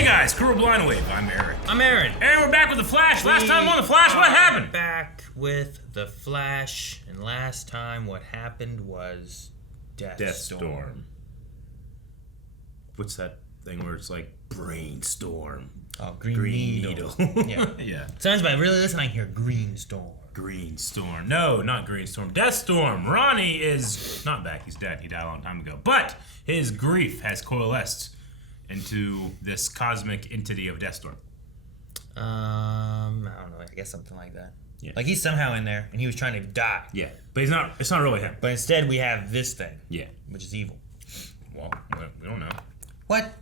Hey guys, Crew Blind Wave. I'm Eric. I'm Aaron. And we're back with The Flash. Last time on The Flash, what happened? Back with The Flash, and last time what happened was Deathstorm. What's that thing where it's like brainstorm? Oh, Green Needle. Yeah. Sometimes by really listening, I hear Greenstorm. Greenstorm. No, not Greenstorm. Deathstorm. Ronnie is not back. He's dead. He died a long time ago. But his grief has coalesced into this cosmic entity of Deathstorm. I don't know. I guess something like that. Yeah. Like he's somehow in there, and he was trying to die. Yeah, but he's not. It's not really him. But instead, we have this thing. Yeah. Which is evil. Well, we don't know. What?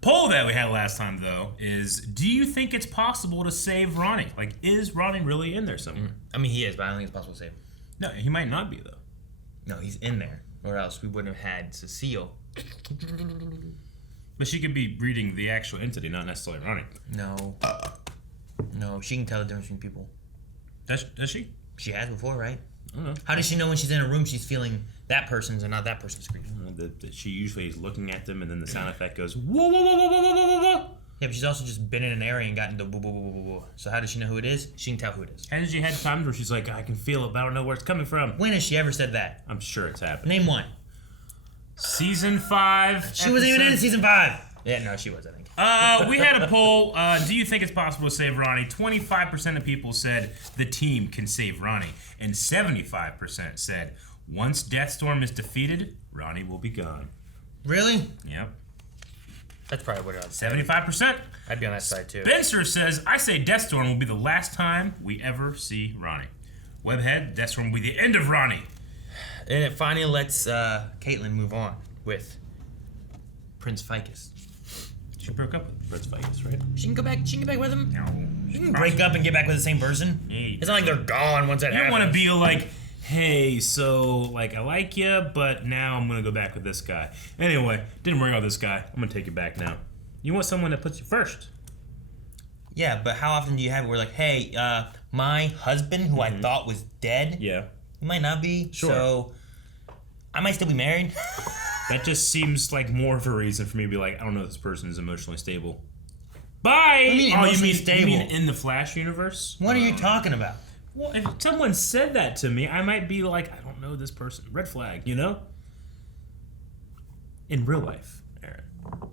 Poll that we had last time, though, is do you think it's possible to save Ronnie? Like, is Ronnie really in there somewhere? I mean, he is, but I don't think it's possible to save him. No, he might not be, though. No, he's in there. Or else we wouldn't have had Cecile. But she could be reading the actual entity, not necessarily Ronnie. No. No, she can tell the difference between people. Does she? She has before, right? I don't know. How does she know when she's in a room she's feeling that person's and not that person's grief? That she usually is looking at them, and then the sound effect goes, whoa, whoa, whoa, whoa, whoa, whoa, whoa, whoa. Yeah, but she's also just been in an area and gotten the whoa, whoa, whoa, whoa, whoa. So how does she know who it is? She can tell who it is. Hasn't she had times where she's like, I can feel it, but I don't know where it's coming from? When has she ever said that? I'm sure it's happened. Name one. Season 5. She wasn't even in season 5. Yeah, no, she was, I think. We had a poll. Do you think it's possible to save Ronnie? 25% of people said the team can save Ronnie. And 75% said once Deathstorm is defeated, Ronnie will be gone. Really? Yep. That's probably what I would say. 75%. I'd be on that side, too. Spencer says, I say Deathstorm will be the last time we ever see Ronnie. Webhead, Deathstorm will be the end of Ronnie. And it finally lets Caitlin move on with Prince Ficus. She broke up with Prince Ficus, right? She can go back. She can get back with him. No. She can break up and get back with the same person. Hey. It's not like they're gone once that You happens. don't want to be like, hey, so, like, I like you, but now I'm going to go back with this guy. Anyway, didn't work out with this guy. I'm going to take you back now. You want someone that puts you first. Yeah, but how often do you have it where like, hey, my husband, who I thought was dead, Yeah. he might not be, Sure. so I might still be married. That just seems like more of a reason for me to be like, I don't know if this person is emotionally stable. Bye! What do you mean emotionally stable? You mean in the Flash universe? What are you talking about? Well, if someone said that to me, I might be like, I don't know this person. Red flag, you know? In real life, Aaron.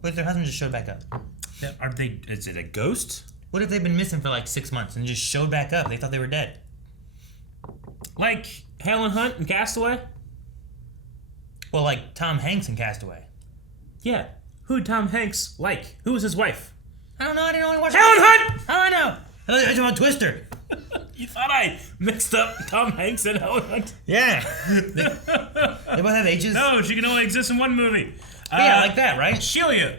What if their husband just showed back up? Are they? Is it a ghost? What if they've been missing for like 6 months and just showed back up? They thought they were dead. Like Helen Hunt in Castaway? Well, like Tom Hanks in Castaway. Yeah. Who did Tom Hanks like? Who was his wife? I don't know. I didn't only watch Helen Hunt! How do I know? I just want Twister. You thought I mixed up Tom Hanks and Helen Hunt? Yeah. They both have H's. No, she can only exist in one movie. Yeah, like that, right? Shelia,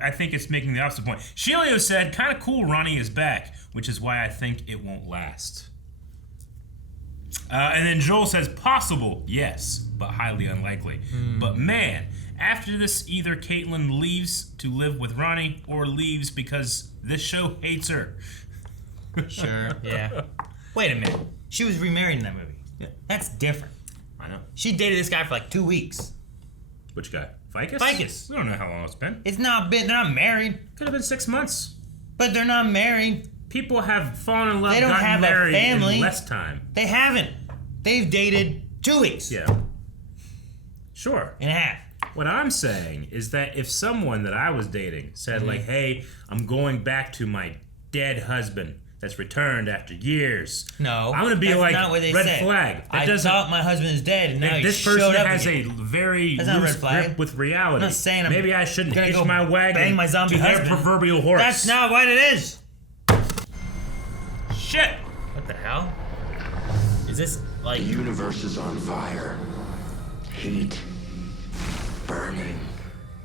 I think it's making the opposite point. Shelia said, kind of cool Ronnie is back, which is why I think it won't last. And then Joel says, possible, yes, but highly unlikely. But man, after this, either Caitlin leaves to live with Ronnie or leaves because this show hates her. Sure, yeah. Wait a minute. She was remarried in that movie. Yeah. That's different. I know. She dated this guy for like 2 weeks. Which guy? Ficus? Ficus. We don't know how long it's been. It's not been. They're not married. Could have been 6 months. But they're not married. People have fallen in love, They don't gotten have a married family. in less time. They haven't. They've dated 2 weeks. Yeah. Sure. And a half. What I'm saying is that if someone that I was dating said, like, hey, I'm going back to my dead husband that's returned after years. No. I'm going to be that's like, not what they red said. flag. That I doesn't, thought my husband is dead, and now he this showed person up has again. a very That's not a loose red flag. grip with reality. I'm not saying I'm Maybe I shouldn't gonna hitch go my wagon bang my zombie to their husband. proverbial horse. That's not what it is. Shit. What the hell? Is this like... The universe is on fire. Heat. Burning.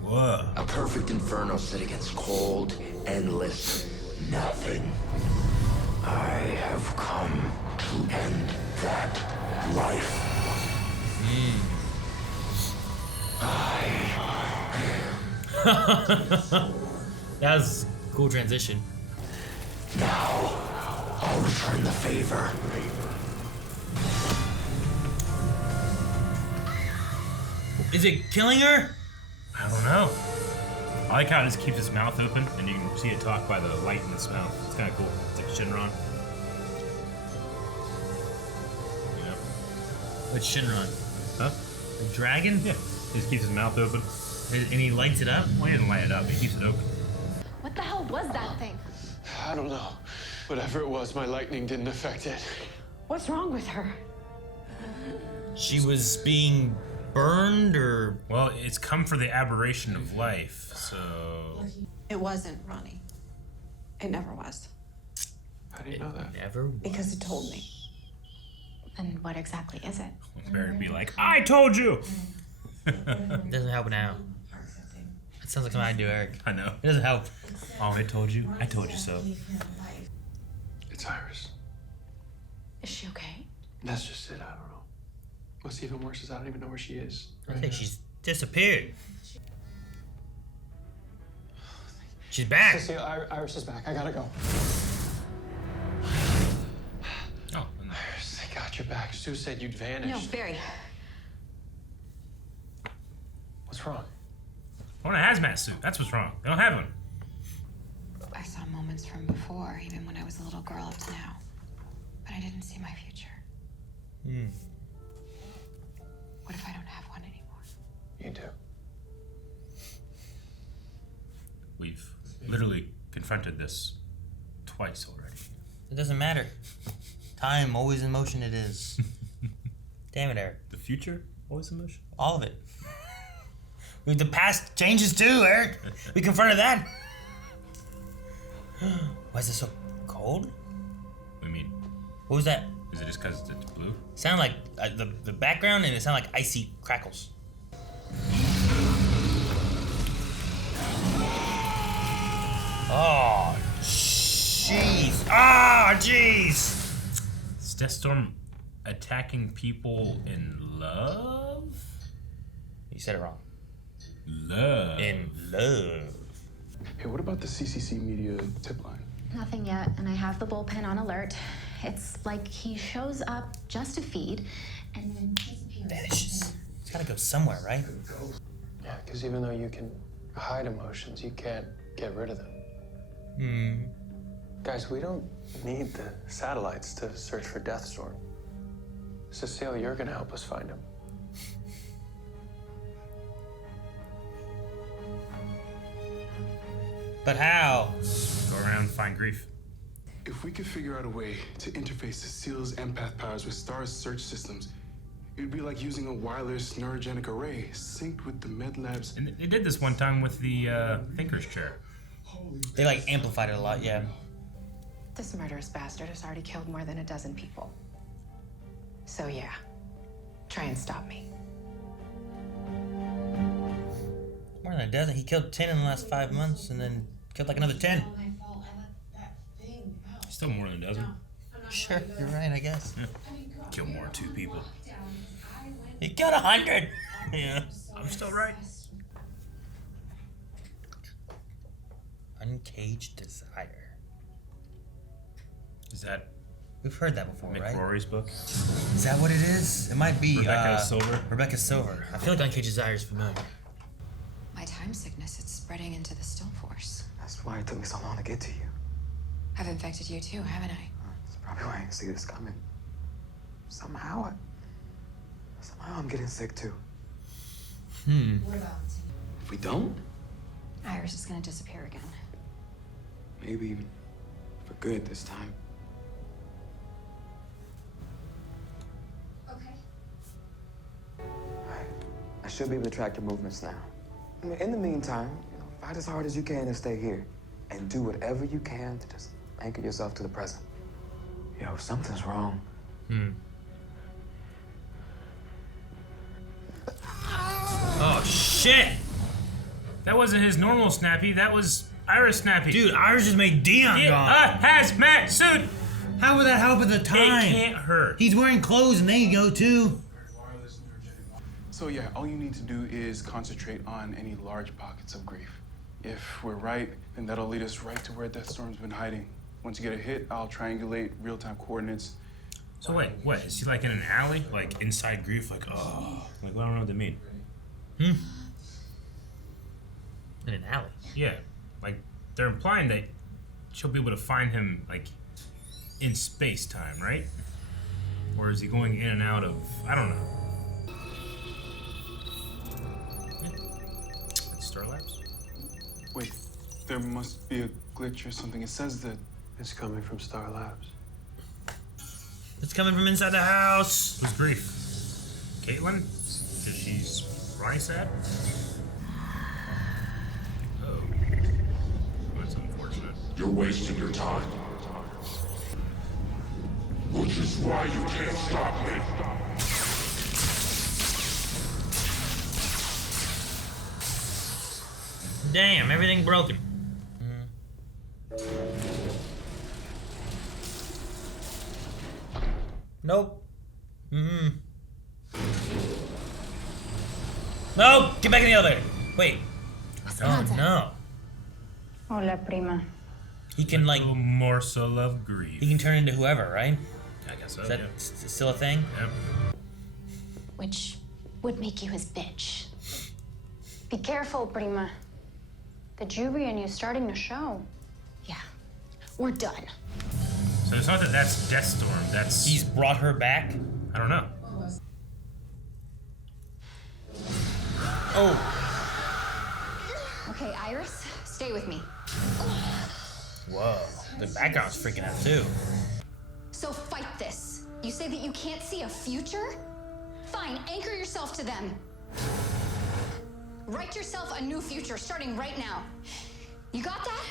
Whoa. A perfect inferno set against cold, endless nothing. I have come to end that life. That was a cool transition. Now, I'll return the favor. Is it killing her? I don't know. I like how it just keeps its mouth open, and you can see it talk by the light in its mouth. It's kind of cool. It's like Shinron. You know? Which Shinron? Huh? The dragon? Yeah. He just keeps his mouth open. And he lights it up? Well, he didn't light it up. He keeps it open. What the hell was that thing? I don't know. Whatever it was, my lightning didn't affect it. What's wrong with her? She was being burned or... Well, it's come for the aberration of life, so... It wasn't Ronnie. It never was. How do you know that? Never was. Because it told me. And what exactly is it? Barry would be like, I told you! It doesn't help now. That sounds like something I do, Eric. I know. It doesn't help. Oh, I told you. I told you so. It's Iris. Is she okay? That's just it, I don't know. What's even worse is I don't even know where she is. I think she's disappeared. She's back. Cecile, Iris is back. I gotta go. Oh, no. Iris, I got your back. Sue said you'd No, vanished. Barry. What's wrong? I want a hazmat suit. That's what's wrong. They don't have one. I saw moments from before, even when I was a little girl up to now. But I didn't see my future. What if I don't have one anymore? You do. We've literally confronted this twice already. It doesn't matter. Time, always in motion it is. Damn it, Eric. The future? Always in motion? All of it. The past changes too, Eric. We confronted that. Why is it so cold? What do you mean? What was that? Is it just because it's blue? Sound like the background, and it sounded like icy crackles. Oh, jeez. Ah, jeez. Is Deathstorm attacking people in love? You said it wrong. Love. In love. Hey, what about the CCC media tip line? Nothing yet, and I have the bullpen on alert. It's like he shows up just to feed, and then disappears. Vanishes. It's gotta go somewhere, right? Yeah, because even though you can hide emotions, you can't get rid of them. Guys, we don't need the satellites to search for Deathstorm. Cecile, you're gonna help us find him. But how? Go around and find grief. If we could figure out a way to interface Cecile's empath powers with STAR's search systems, it would be like using a wireless neurogenic array synced with the med lab's. And they did this one time with the Thinker's chair. They like amplified it a lot, yeah. This murderous bastard has already killed more than a dozen people. So yeah, try and stop me. More than a dozen. He killed 10 in the last 5 months, and then killed like another 10. Still more than a dozen. Sure, you're right, I guess. Yeah. Kill more than 2 people. He killed 100. Yeah. I'm still right. Uncaged desire. Is that We've heard that before, right? McRory's book? Is that what it is? It might be Rebecca Silver? Rebecca Silver. I feel like Uncaged Desire is familiar. My time sickness, it's spreading into the still force. That's why it took me so long to get to you. I've infected you too, haven't I? That's probably why I didn't see this coming. Somehow I'm getting sick too. If we don't, Iris is gonna disappear again. maybe for good this time. I should be able to track your movements now. I mean, in the meantime, fight as hard as you can to stay here. And do whatever you can to just anchor yourself to the present. Yo, something's wrong. Oh, shit! That wasn't his normal Snappy. That was Iris Snappy. Dude, Iris just made Dion Get gone. a hazmat suit! How would that help at the time? It can't hurt. He's wearing clothes and they go too. So yeah, all you need to do is concentrate on any large pockets of grief. If we're right, then that'll lead us right to where Deathstorm's been hiding. Once you get a hit, I'll triangulate real-time coordinates. So wait, what? Is he like in an alley? Like inside grief? Like, oh. Like, I don't know what they mean. In in an alley. Yeah, like they're implying that she'll be able to find him like in space time, right? Or is he going in and out of? I don't know. Yeah. Star Labs. Wait, there must be a glitch or something. It says that. It's coming from Star Labs. It's coming from inside the house. Who's Grief? Caitlin? Because she's Ronnie sad? Oh. That's unfortunate. You're wasting your time. Which is why you can't stop me. Damn, everything broken. Nope. Nope! Get back in the elevator. Wait. Oh no. Hola, prima. He can like. A morsel of grief. He can turn into whoever, right? I guess so. Is that Yeah. still a thing? Yep. Which would make you his bitch. Be careful, prima. The Juby and you starting to show. Yeah, we're done. So it's not that that's Deathstorm. That's He's brought her back. I don't know. Oh. Okay, Iris, stay with me. Whoa. The background's freaking out too. So fight this. You say that you can't see a future? Fine, anchor yourself to them. Write yourself a new future starting right now. You got that?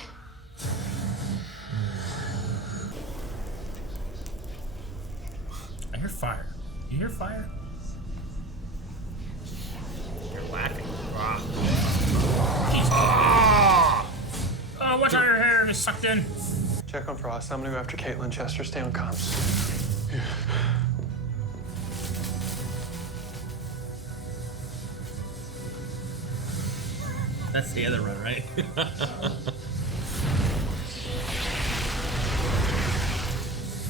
I hear fire. You hear fire? You're laughing. Oh, watch out your hair is sucked in. Check on Frost. I'm gonna go after Caitlin. Chester, stay on comms. That's the other run, right?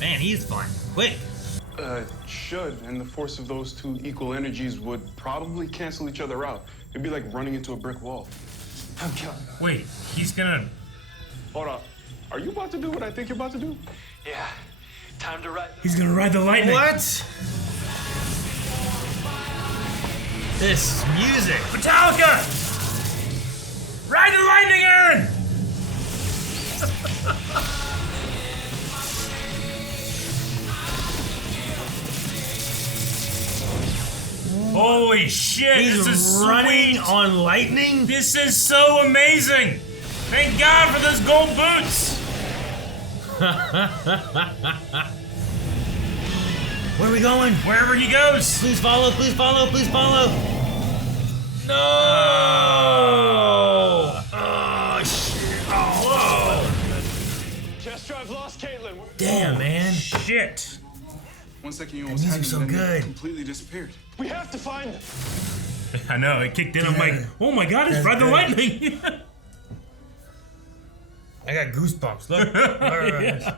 Man, he's fun. Quick. Should, and the force of those two equal energies would probably cancel each other out. It'd be like running into a brick wall. I'm killing. Wait, he's gonna. Hold up. Are you about to do what I think you're about to do? Yeah. Time to ride. He's gonna ride the lightning. What? This music. Metallica! Ride the lightning, Aaron! Holy shit! He's this is running sweet. on lightning? This is so amazing! Thank God for those gold boots! Where are we going? Wherever he goes! Please follow, please follow, please follow. No! Oh, shit. Oh, whoa. Chester, I've lost Caitlin. Damn, man. Shit! 1 second you almost had music's them, so and then good. they completely disappeared. We have to find them. I know, it kicked in. I'm like, oh my God, it's That's ride the good. lightning! I got goosebumps. Look. Yeah.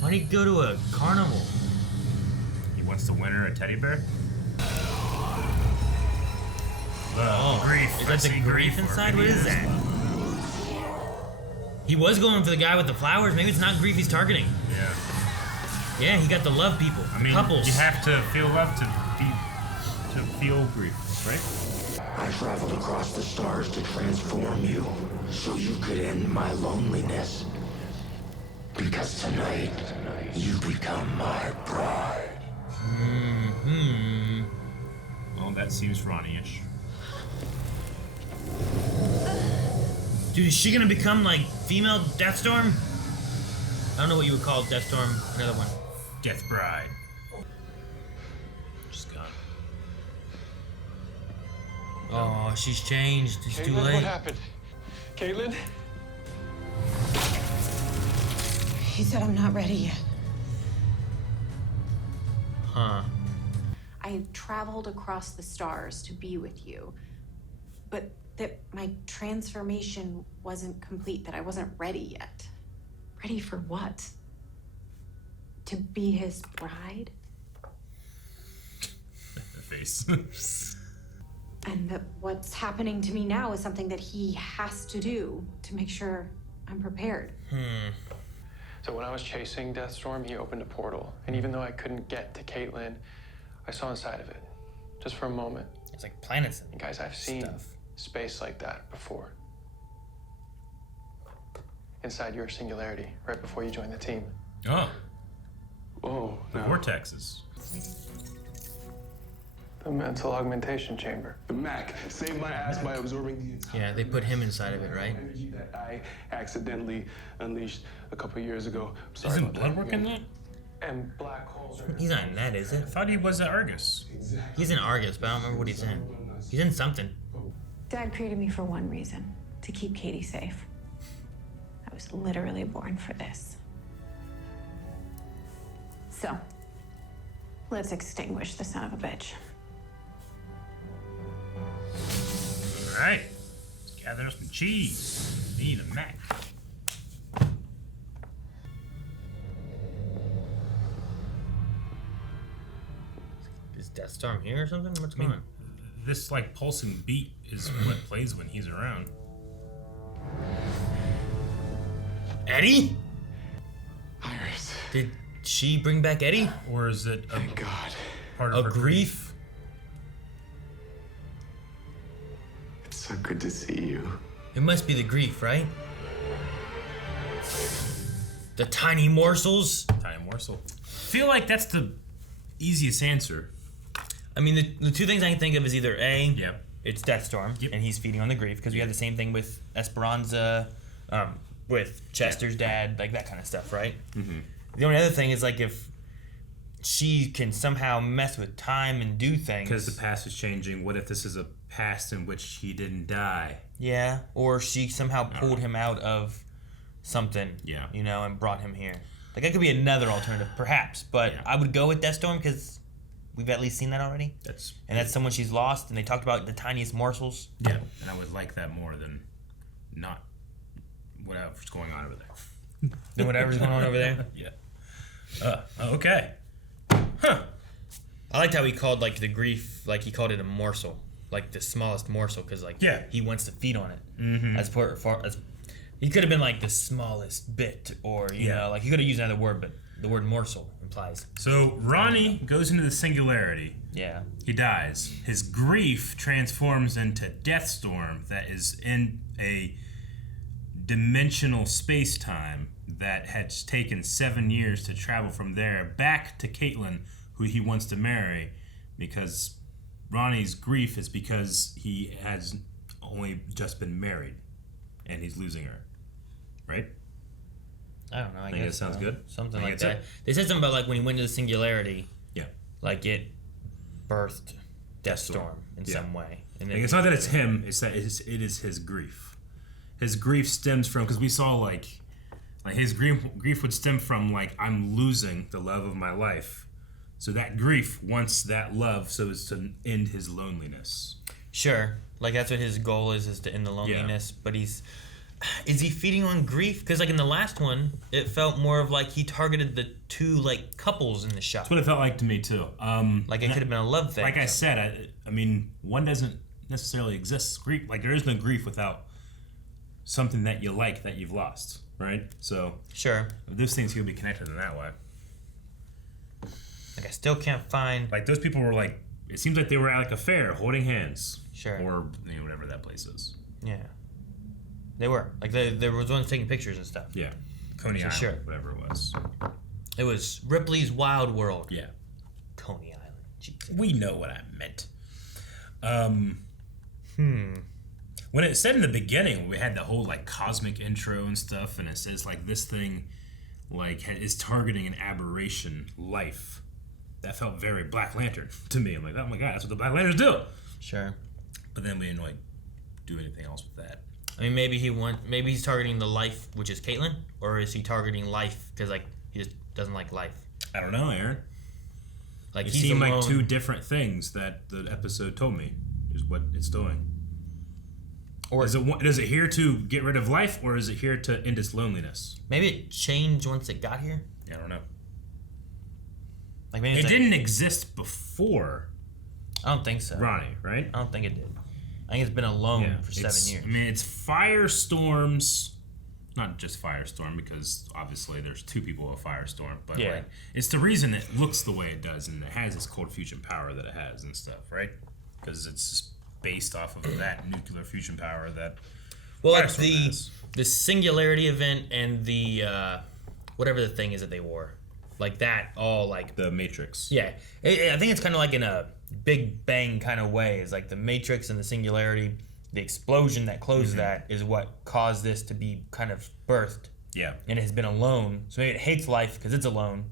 Why'd he go to a carnival? He wants to win her a teddy bear? Oh, grief. Is I that see the grief or inside? What maybe is it that? He was going for the guy with the flowers. Maybe it's not grief he's targeting. Yeah. Yeah, he got the love people. I mean, couples. you have to feel love to feel grief, right? I traveled across the stars to transform you, so you could end my loneliness. Because tonight, you become my bride. Hmm. Well, that seems Ronnie-ish. Dude, is she gonna become like female Deathstorm? I don't know what you would call Deathstorm. Another one. Death Bride. Just gone. Oh, she's changed. It's too Caitlin, late. what happened? Caitlin? He said I'm not ready yet. Huh. I traveled across the stars to be with you, but that my transformation wasn't complete, that I wasn't ready yet. Ready for what? To be his bride? The face. And that what's happening to me now is something that he has to do to make sure I'm prepared. So when I was chasing Deathstorm, he opened a portal. And even though I couldn't get to Caitlin, I saw inside of it, just for a moment. It's like planets And guys, I've seen stuff. space like that before. Inside your singularity, right before you joined the team. Oh, Oh, no. vortexes. The mental augmentation chamber. The Mac saved my ass by absorbing the entire Yeah, they put him inside of it, right? energy that I accidentally unleashed a couple years ago. I'm sorry Isn't about blood that. work in that? And black holes are... He's not in that, is it? I thought he was at Argus. He's in Argus, but I don't remember what he's in. He's in something. Dad created me for one reason, to keep Katie safe. I was literally born for this. So, let's extinguish the son of a bitch. All right, let's gather some cheese. Need a Mac. Is Deathstorm here or something? What's going on? This like pulsing beat is what plays when he's around. Eddie? Iris. Did she bring back Eddie? Or is it a Thank God. part of A her grief? It's so good to see you. It must be the grief, right? The tiny morsels? Tiny morsel. Feel like that's the easiest answer. I mean, the two things I can think of is either A, Yeah. it's Deathstorm, and he's feeding on the grief, because we had the same thing with Esperanza, with Chester's dad, like that kind of stuff, right? Mm-hmm. The only other thing is, like, if she can somehow mess with time and do things. Because the past is changing. What if this is a past in which he didn't die? Yeah, or she somehow pulled him out of something, Yeah. you know, and brought him here. Like, that could be another alternative, perhaps, but Yeah. I would go with Deathstorm, because we've at least seen that already. That's someone she's lost, and they talked about the tiniest morsels. Yeah, and I would like that more than not whatever's going on over there. Than whatever's going on over there? Yeah. Okay. Huh. I liked how he called, like, the grief, like, he called it a morsel. Like, the smallest morsel, because, like, Yeah. he wants to feed on it. Mm-hmm. As he could have been, like, the smallest bit, or, you know, like, he could have used another word, but the word morsel implies. So Ronnie goes into the singularity. Yeah. He dies. His grief transforms into Deathstorm that is in a dimensional space-time that has taken 7 years to travel from there back to Caitlin, who he wants to marry, because Ronnie's grief is because he has only just been married and he's losing her. Right? I don't know. I think guess that sounds so. good? Something I like think that. that's They said something about, like, when he went to the singularity. Yeah. Like, it birthed Deathstorm in Yeah. some way. And Like, it's not that it's him, it's that it is his grief. His grief stems from, because we saw, like his grief would stem from, like, I'm losing the love of my life. So that grief wants that love so as to end his loneliness. Sure. Like, that's what his goal is to end the loneliness. But is he feeding on grief? Because, like, in the last one, it felt more of like he targeted the two, like, couples in the shot. That's what it felt like to me, too. Like, it could have been a love thing. Like I said, I mean, one doesn't necessarily exist. Grief, like, there is no grief without something that you like that you've lost, right? So, sure. Those things could be connected in that way. Like, I still can't find... Like, those people were, like, it seems like they were at, like, a fair holding hands. Sure. Or, you know, whatever that place is. Yeah. They were. Like, there was ones taking pictures and stuff. Yeah. Coney So, Island, sure. whatever it was. It was Ripley's Wild World. Yeah. Coney Island. Jesus. We know what I meant. When it said in the beginning, we had the whole, like, cosmic intro and stuff, and it says, like, this thing, like, is targeting an aberration life. That felt very Black Lantern to me. I'm like, oh my god, that's what the Black Lanterns do. Sure. But then we didn't, like, do anything else with that. I mean, maybe he's targeting the life, which is Caitlin, or is he targeting life because, like, he just doesn't like life? I don't know, Aaron. Like, It he's seemed alone. like two different things that the episode told me is what it's doing. Or is it here to get rid of life, or is it here to end its loneliness? Maybe it changed once it got here. I don't know. Like, maybe It it's didn't exist before I don't think so. Ronnie, right? I don't think it did. I think it's been alone for 7 years. I mean, it's firestorms, not just firestorm, because obviously there's two people with firestorm, but like, it's the reason it looks the way it does and it has this cold fusion power that it has and stuff, right? Because it's based off of that nuclear fusion power that. Well, like the singularity event and the whatever the thing is that they wore, like that, all like the Matrix. Yeah, I think it's kind of like in a Big Bang kind of way. It's like the Matrix and the singularity, the explosion that closed that is what caused this to be kind of birthed. Yeah, and it has been alone. So maybe it hates life because it's alone,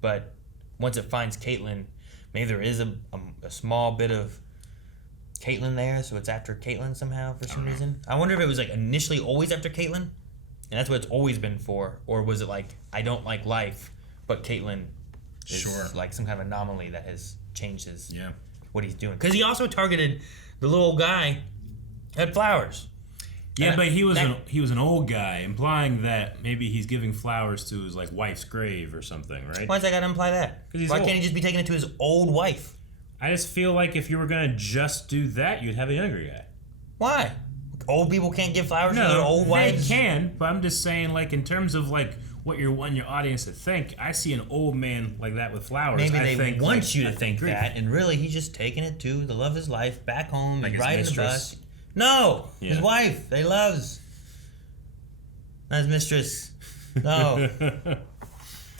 but once it finds Caitlin, maybe there is a small bit of Caitlin there, so it's after Caitlin somehow for some reason. I wonder if it was like initially always after Caitlin, and that's what it's always been for, or was it like I don't like life, but Caitlin is like some kind of anomaly that has changed his what he's doing. Because he also targeted the little guy at flowers. Yeah, but he was an old guy, implying that maybe he's giving flowers to his like wife's grave or something, right? Why's that got to imply that? Why can't he just be taking it to his old wife? I just feel like if you were gonna just do that, you'd have a younger guy. Why? Old people can't give flowers to their old wives? They can, but I'm just saying, like, in terms of like what you want your audience to think, I see an old man like that with flowers. Maybe they want you to think that, and really he's just taking it to the love of his life back home and riding the bus. No, his wife. They loves. Not his mistress. No.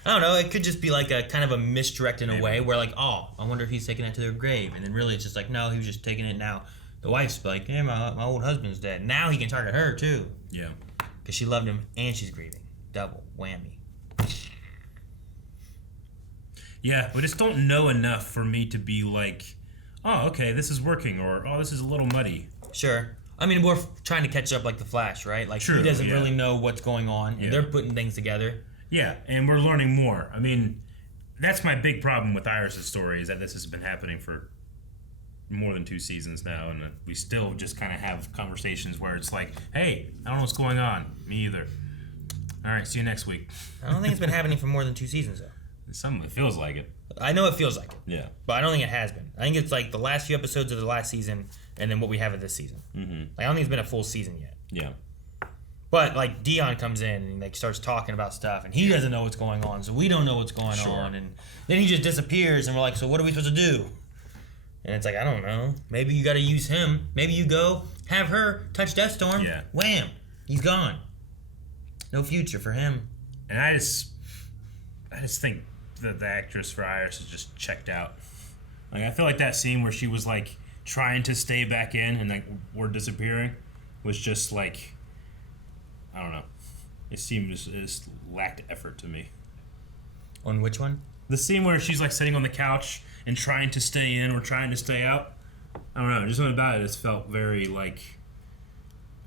I don't know. It could just be like a kind of a misdirect in a way where like, oh, I wonder if he's taking it to their grave, and then really it's just like, no, he was just taking it now. The wife's like, hey, my old husband's dead. Now he can target her too. Yeah. Because she loved him and she's grieving. Double whammy. Yeah, we just don't know enough for me to be like, oh, okay, this is working, or oh, this is a little muddy. Sure. I mean, we're trying to catch up like the Flash, right? Like he doesn't really know what's going on, and they're putting things together. Yeah, and we're learning more. I mean, that's my big problem with Iris' story, is that this has been happening for more than 2 seasons now, and we still just kind of have conversations where it's like, hey, I don't know what's going on. Me either. All right, see you next week. I don't think it's been happening for more than 2 seasons, though. It feels like it. I know it feels like it. Yeah. But I don't think it has been. I think it's like the last few episodes of the last season, and then what we have of this season. Mm-hmm. Like, I don't think it's been a full season yet. Yeah. But like Dion comes in and like starts talking about stuff, and he doesn't know what's going on, so we don't know what's going on, and then he just disappears, and we're like, so what are we supposed to do? And it's like, I don't know. Maybe you got to use him. Maybe you go have her touch Deathstorm. Yeah. Wham! He's gone. No future for him. And I just think that the actress for Iris is just checked out. Like, I feel like that scene where she was like trying to stay back in and like we're disappearing was just like, I don't know. It seemed just lacked effort to me. On which one? The scene where she's like sitting on the couch and trying to stay in or trying to stay out. I don't know. Just something about it just felt very like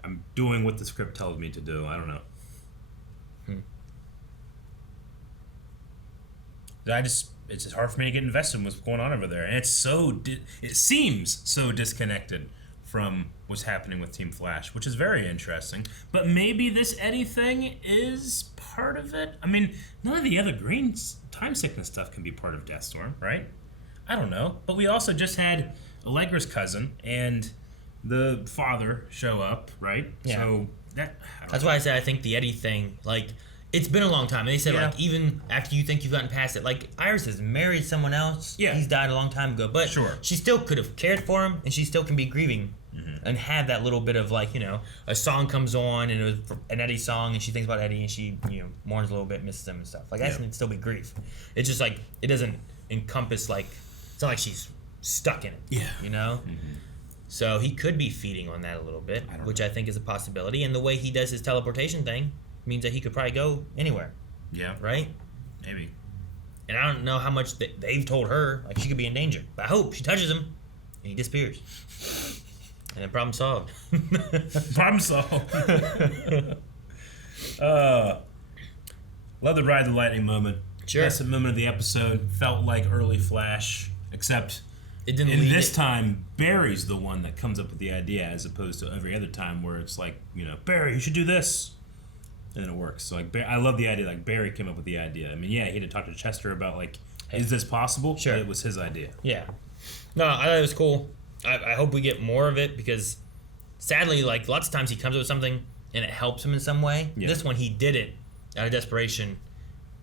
I'm doing what the script tells me to do. I don't know. It's just hard for me to get invested in what's going on over there, and it seems so disconnected from what's happening with Team Flash, which is very interesting. But maybe this Eddie thing is part of it. I mean, none of the other green time sickness stuff can be part of Deathstorm, right? I don't know. But we also just had Allegra's cousin and the father show up, right? Yeah. So that's why I said I think the Eddie thing, like, it's been a long time. And they said, like, even after you think you've gotten past it, like, Iris has married someone else. Yeah. He's died a long time ago. But she still could have cared for him, and she still can be grieving and have that little bit of, like, you know, a song comes on, and it was an Eddie song, and she thinks about Eddie, and she, you know, mourns a little bit, misses him and stuff. Like, that can still be grief. It's just, like, it doesn't encompass, like, it's not like she's stuck in it. Yeah. You know? Mm-hmm. So he could be feeding on that a little bit, which I think is a possibility. And the way he does his teleportation thing means that he could probably go anywhere. Yeah. Right? Maybe. And I don't know how much they've told her. Like, she could be in danger. But I hope she touches him and he disappears. And then problem solved. Problem solved. Love the ride the lightning moment. Sure. That's the moment of the episode. Felt like early Flash, except it didn't. In this time, Barry's the one that comes up with the idea, as opposed to every other time where it's like, you know, Barry, you should do this, and then it works. So like, I love the idea. Like, Barry came up with the idea. I mean, yeah, he had to talk to Chester about like, is this possible? Sure. But it was his idea. Yeah. No, I thought it was cool. I hope we get more of it because, sadly, like lots of times he comes up with something and it helps him in some way. Yeah. This one he did it out of desperation,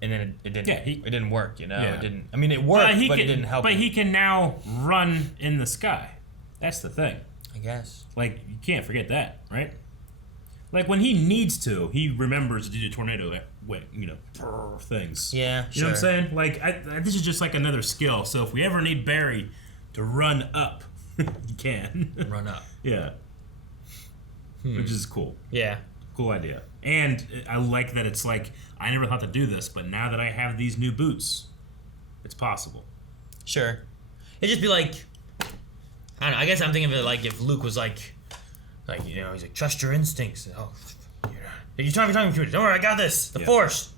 and then it didn't. Yeah, it didn't work. You know, it didn't. I mean, it worked, but it didn't help. But him. he can now run in the sky. That's the thing. I guess. Like you can't forget that, right? Like when he needs to, he remembers to do the tornado, things. Yeah, you know what I'm saying? Like this is just like another skill. So if we ever need Barry to run up, he can run up. Yeah, which is cool. Yeah, cool idea. And I like that it's like I never thought to do this, but now that I have these new boots, it's possible. Sure, it'd just be like I don't know. I guess I'm thinking of it like if Luke was like he's like, trust your instincts. Oh, you're talking to me. Don't worry, I got this. The Force.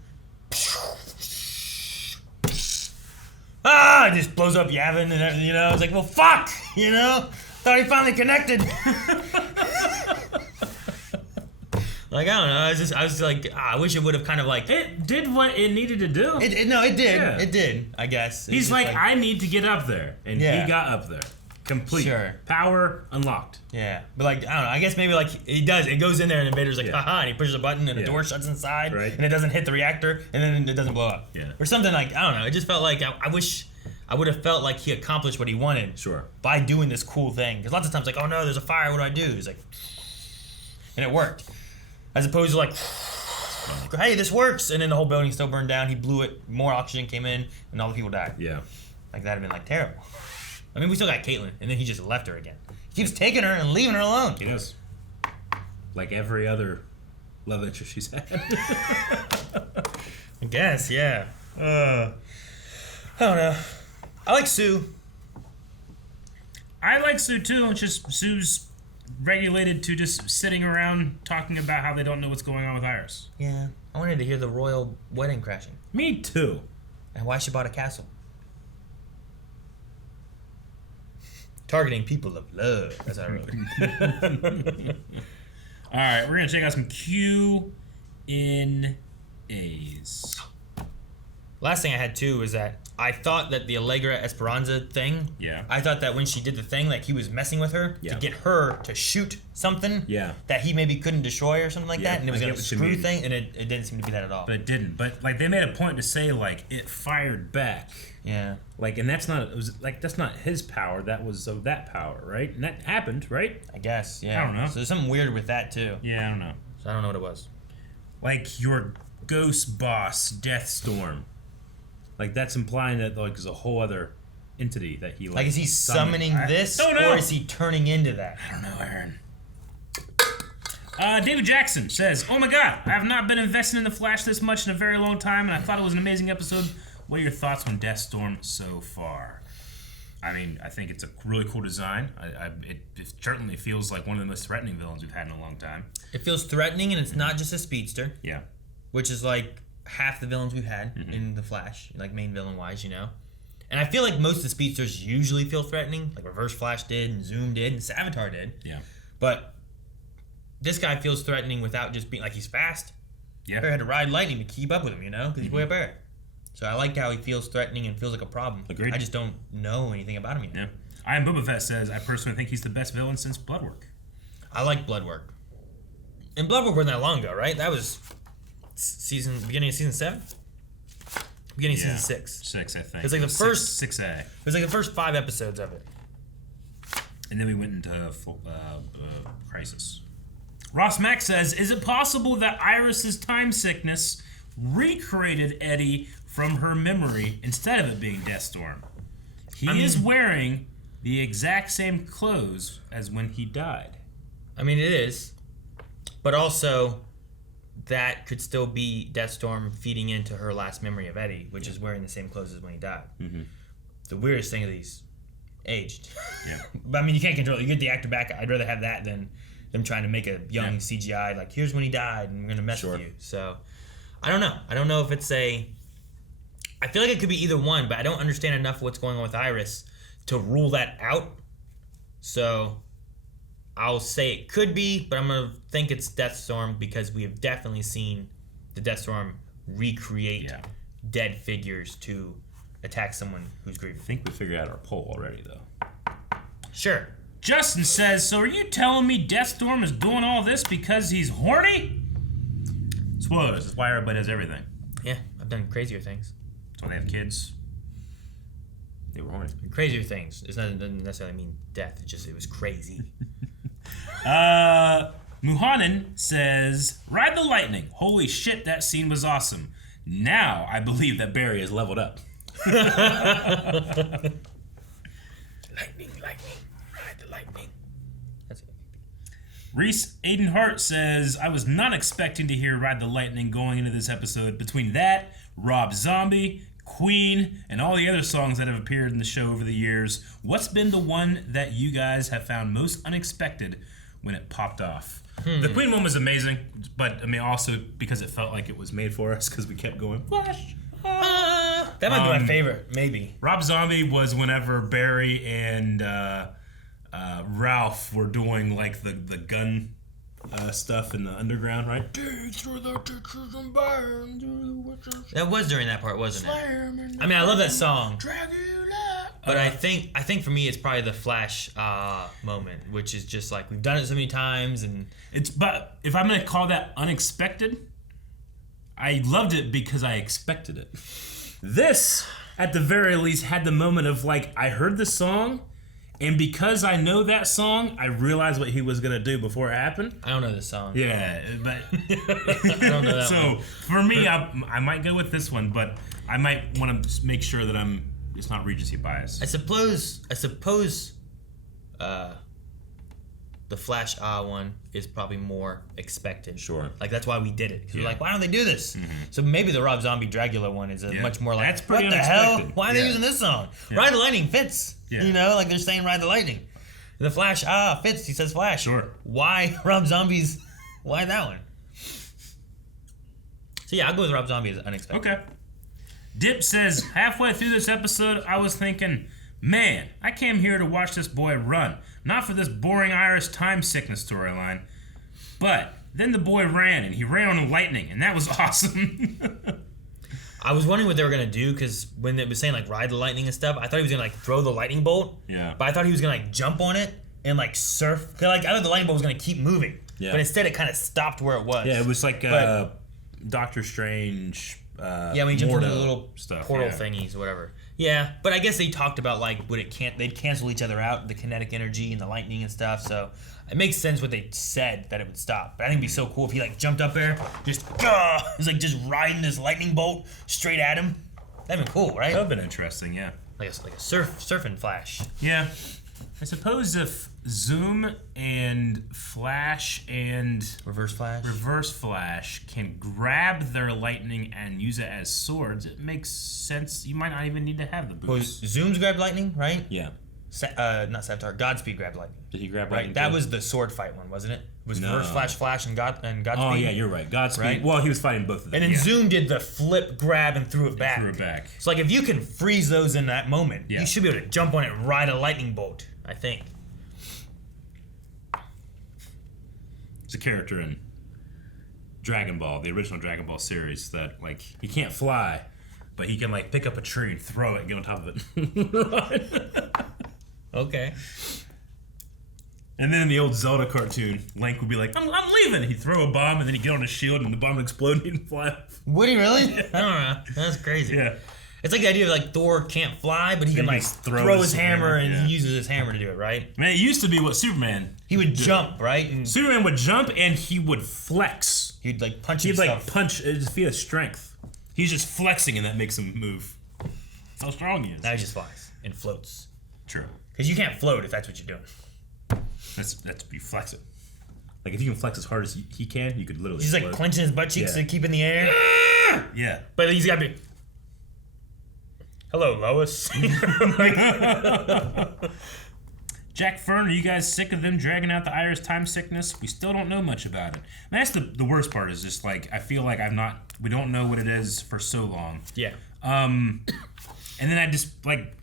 It just blows up Yavin and everything, It's like, well, fuck, Thought he finally connected. Like, I don't know. I was like, I wish it would have kind of like... It did what it needed to do. It did. Yeah. It did, I guess. He's like, I need to get up there. And he got up there. Complete. Sure. Power unlocked. Yeah. But like, I don't know. I guess maybe like he does. It goes in there and Vader's like, haha, and he pushes a button and the door shuts inside. Right. And it doesn't hit the reactor and then it doesn't blow up. Yeah. Or something like, I don't know. It just felt like, I wish I would have felt like he accomplished what he wanted. Sure. By doing this cool thing. Because lots of times like, oh no, there's a fire. What do I do? He's like, and it worked. As opposed to like, hey, this works. And then the whole building still burned down. He blew it. More oxygen came in and all the people died. Yeah. Like that'd have been like terrible. I mean, we still got Caitlyn, and then he just left her again. He keeps taking her and leaving her alone. He does. Like every other love interest she's had. I guess, yeah. I don't know. I like Sue. I like Sue too. It's just Sue's regulated to just sitting around talking about how they don't know what's going on with Iris. Yeah. I wanted to hear the royal wedding crashing. Me too. And why she bought a castle. Targeting people of love. That's how I wrote it. All right, we're going to check out some Q&As. Last thing I had, too, is that I thought that the Allegra Esperanza thing, I thought that when she did the thing, like he was messing with her to get her to shoot something that he maybe couldn't destroy or something like that, and it was going to screw thing, and it didn't seem to be that at all. But it didn't. But like they made a point to say like it fired back. Yeah. Like, and that's not, it was like, that's not his power, that was of that power, right? And that happened, right? I guess, yeah. I don't know. So there's something weird with that, too. Yeah, I don't know. So I don't know what it was. Like, your ghost boss, Deathstorm. Like, that's implying that, like, there's a whole other entity that he, like is he summoning this, or is he turning into that? I don't know, Aaron. David Jackson says, oh my god, I have not been investing in The Flash this much in a very long time, and I thought it was an amazing episode. What are your thoughts on Deathstorm so far? I mean, I think it's a really cool design. It certainly feels like one of the most threatening villains we've had in a long time. It feels threatening, and it's not just a speedster. Yeah. Which is like half the villains we've had in The Flash, like main villain-wise, And I feel like most of the speedsters usually feel threatening, like Reverse Flash did, and Zoom did, and Savitar did. Yeah. But this guy feels threatening without just being, like, he's fast. Yeah. Barry had to ride lightning to keep up with him, because he's way up there. So I like how he feels threatening and feels like a problem. Agreed. I just don't know anything about him yet. Yeah. I Am Boba Fett says, I personally think he's the best villain since Bloodwork. I like Bloodwork. And Bloodwork wasn't that long ago, right? That was beginning of season 7? Beginning of season 6. 6, I think. It was like the first 6A. It was like the first 5 episodes of it. And then we went into Crisis. Ross Mack says, is it possible that Iris's time sickness recreated Eddie from her memory instead of it being Deathstorm? He is wearing the exact same clothes as when he died. I mean, it is. But also, that could still be Deathstorm feeding into her last memory of Eddie, which is wearing the same clothes as when he died. Mm-hmm. The weirdest thing of these, aged. Yeah. But I mean, you can't control it. You get the actor back. I'd rather have that than them trying to make a young CGI, like, here's when he died, and we're going to mess with you. So, I don't know. I don't know if it's I feel like it could be either one, but I don't understand enough of what's going on with Iris to rule that out. So, I'll say it could be, but I'm going to think it's Deathstorm because we have definitely seen the Deathstorm recreate dead figures to attack someone who's grieving. I think we figured out our poll already, though. Sure. Justin says, so are you telling me Deathstorm is doing all this because he's horny? Spoilers, that's why everybody does everything. Yeah, I've done crazier things. That's why they have kids. They were horny. Crazier things. It doesn't necessarily mean death. It was crazy. Muhanan says, ride the lightning. Holy shit, that scene was awesome. Now I believe that Barry has leveled up. Lightning. Ride the lightning. That's it. Reese Aidenhart says, I was not expecting to hear Ride the Lightning going into this episode. Between that, Rob Zombie, Queen, and all the other songs that have appeared in the show over the years, what's been the one that you guys have found most unexpected when it popped off? The Queen one was amazing, but I mean also because it felt like it was made for us because we kept going, Flash. That might be my favorite, maybe. Rob Zombie was whenever Barry and Ralph were doing like the gun stuff in the underground, right? That was during that part, wasn't it? I mean, I love that song. But I think for me, it's probably the Flash moment, which is just like we've done it so many times, and But if I'm gonna call that unexpected, I loved it because I expected it. This, at the very least, had the moment of like I heard the song, and because I know that song, I realized what he was gonna do before it happened. I don't know this song. Yeah, but I don't know that so one. for me, I might go with this one, but I might want to make sure that it's not Regency bias. I suppose the Flash one is probably more expected. Sure. Like that's why we did it. Because we're like, why don't they do this? Mm-hmm. So maybe the Rob Zombie Dracula one is much more like, that's pretty what the unexpected. hell? Why are they using this song? Yeah. Ride the Lightning fits. Yeah. You know, like they're saying Ride the Lightning. The Flash fits. He says Flash. Sure. Why Rob Zombie's? Why that one? So yeah, I'll go with Rob Zombie as unexpected. Okay. Dip says, halfway through this episode, I was thinking, man, I came here to watch this boy run. Not for this boring Irish time sickness storyline. But then the boy ran, and he ran on lightning, and that was awesome. I was wondering what they were going to do, because when it was saying, like, ride the lightning and stuff, I thought he was going to, like, throw the lightning bolt. Yeah. But I thought he was going to, like, jump on it and, like, surf. Because, like, I thought the lightning bolt was going to keep moving. Yeah. But instead, it kind of stopped where it was. Yeah, it was like Doctor Strange. Yeah, when he jumped into the little stuff, portal thingies or whatever. Yeah, but I guess they talked about like they'd cancel each other out, the kinetic energy and the lightning and stuff. So it makes sense what they said that it would stop. But I think it'd be so cool if he like jumped up there, just he's like just riding this lightning bolt straight at him. That'd been cool, right? That'd been interesting, yeah. Like a surfing Flash. Yeah. I suppose if Zoom and Flash and Reverse Flash can grab their lightning and use it as swords, it makes sense. You might not even need to have the boots. Well, Zoom's grabbed lightning, right? Yeah. Not Savitar. Godspeed grabbed lightning. Did he grab right? lightning? That too? was the sword fight one, wasn't it? It was No. Reverse Flash, and Godspeed. Oh yeah, you're right. Godspeed. Right? Well, he was fighting both of them. And then Zoom did the flip, grab, and threw it back. So like, if you can freeze those in that moment, you should be able to jump on it and ride a lightning bolt. I think. It's a character in Dragon Ball, the original Dragon Ball series, that like he can't fly, but he can like pick up a tree and throw it and get on top of it. Okay. And then in the old Zelda cartoon, Link would be like, I'm leaving. He'd throw a bomb and then he'd get on his shield and the bomb would explode and he'd fly off. Would he really? I don't know. That's crazy. Yeah. It's like the idea of like Thor can't fly, but he can like throw his hammer and he uses his hammer to do it, right? Man, it used to be what Superman. He would jump, right? And Superman would jump and he would flex. He'd like punch himself. He'd like punch his feet of strength. He's just flexing and that makes him move. That's how strong he is. Now he just flies and floats. True. Because you can't float if that's what you're doing. That's be flexing. Like if you can flex as hard as he can, you could literally. He's like clenching his butt cheeks to keep in the air. Yeah. But he's got to be. Hello, Lois. Jack Fern, are you guys sick of them dragging out the Irish time sickness? We still don't know much about it. And that's the worst part is just like I feel like we don't know what it is for so long. Yeah. And then I just like,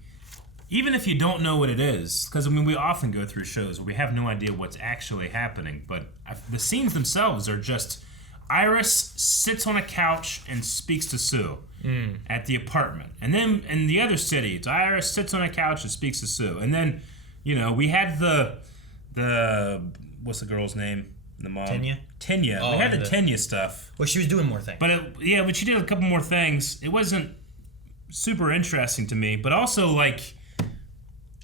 even if you don't know what it is, because I mean we often go through shows where we have no idea what's actually happening, but the scenes themselves are just Iris sits on a couch and speaks to Sue. At the apartment. And then in the other city, it's Iris sits on a couch and speaks to Sue. And then, you know, we had the what's the girl's name? The mom. Tenya. Oh, we had the Tenya stuff. Well, she was doing more things. But but she did a couple more things. It wasn't super interesting to me, but also like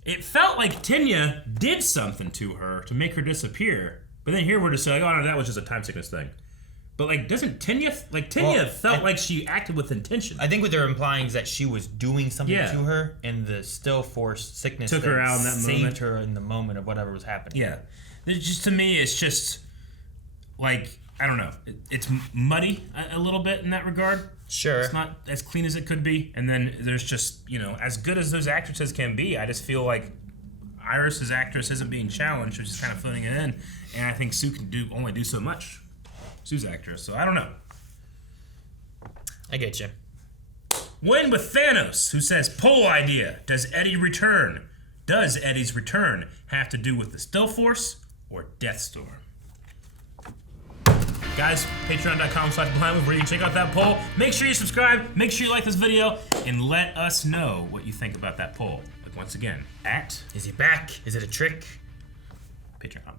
it felt like Tenya did something to her to make her disappear. But then here we're just like, oh no, that was just a time sickness thing. But like, doesn't Tenya felt like she acted with intention? I think what they're implying is that she was doing something to her, and the still force sickness took her out in that saved moment. her in the moment of whatever was happening. Yeah, it's just to me, it's just like I don't know. It's muddy a little bit in that regard. Sure, it's not as clean as it could be. And then there's just as good as those actresses can be, I just feel like Iris's actress isn't being challenged, which is kind of phoning it in. And I think Sue can only do so much. Sue's actress, so I don't know. I get you. Win with Thanos, who says, poll idea. Does Eddie return? Does Eddie's return have to do with the Still Force or Deathstorm? Guys, patreon.com/BehindMove, where you can check out that poll. Make sure you subscribe, make sure you like this video, and let us know what you think about that poll. Like once again, Is he back? Is it a trick? Patreon.